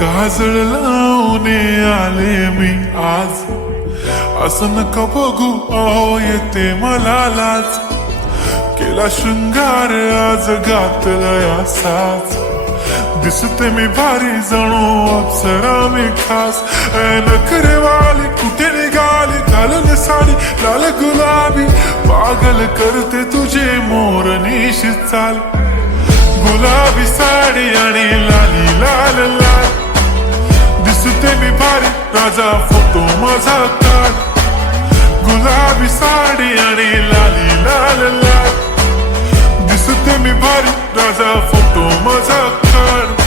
काजळ लावून आले मी आज, असं नका बघू अहो येते मला लाज. केला शृंगार आज घातलाय असाच, दिसते मी भारी जणू अप्सरा मी खास. नखरेवाली कुठे निघाली घालून साडी लाल गुलाबी, पागल करते तुझे मोरनीशी चाल. गुलाबी साडी आणि लाली लाल लाल, दिसते मी भारी राजा फोटो माझा काढ. गुलाबी साडी आणि लाली लाल लाल, दिसते मी भारी राजा फोटो माझा काढ.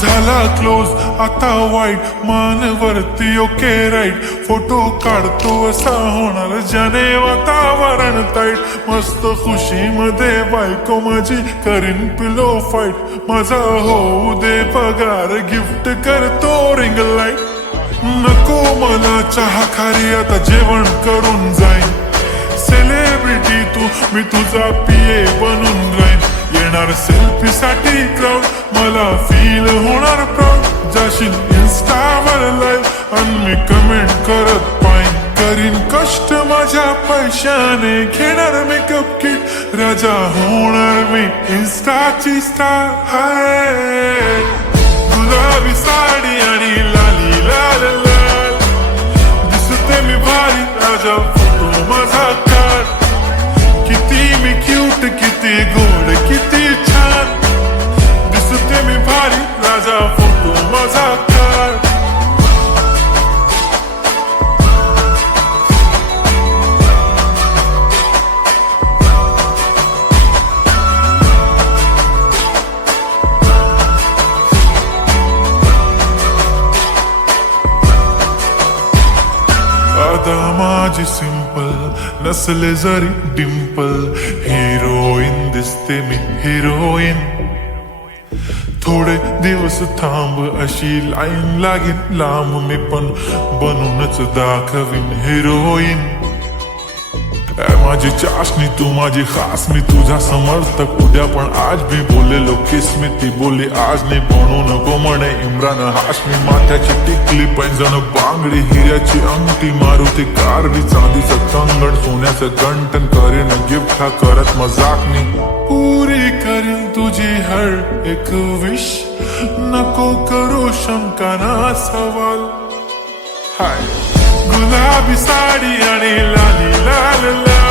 झाला क्लोज आता वाईट, मान वरती ओके राईट. फोटो काढतो असा होणार ज्याने वातावरण ताईट. मस्त खुशी मध्ये बायको माझी करीन पिलो फाईट. माझा होऊ दे पगार गिफ्ट करतो रिंग लाईट. नको मला चहा खारी आता जेवण करून जाईन. सेलिब्रिटी तू मी तुझा पिये बनून राहीन. येणार सेल्फी साठी क्राऊड मला फील होणार प्राऊड. जाशील इन्स्टावर लाईव्ह आणि मी कमेंट करत पाईन. करीन कष्ट माझ्या पैशाने घेणार मेकअप किट. राजा होणार मी इन्स्टाची स्टार. हाय गुलाबी साडी आणि लाली लाल लाल, दिसते मी भारी राजा फोटो माझा काढ. किती मी क्यूट किती गोड किती छान, दिसते मी भारी राजा फोटो माझा काढ. आता माझी सिंपल नसले जरी डिंपल, हिरोईन दिसते मी हिरोईन. थोडे दिवस थांब अशी लाईन लागेल लांब, मी पण बनूनच दाखवीन हिरोईन. माझी चाशनी तू माझी खास, मी तुझा समर्थक उद्या पण आज भी बोलेलो किस्मी. ती बोली आज नाही बनू नको म्हणे इम्रान हाशमी. माथ्याची टिकली पैंजण बांगडी हिऱ्याची अंगठी, मारुती कारली चांदीचं कंगण सोन्याचं गंटन. करीन गिफ्ट हा करत मजाकनी, पुरी करीन तुझी हर एक विश. नको करू शंका ना सवाल. हाय गुलाबी साडी आणि लाली लाल लाल,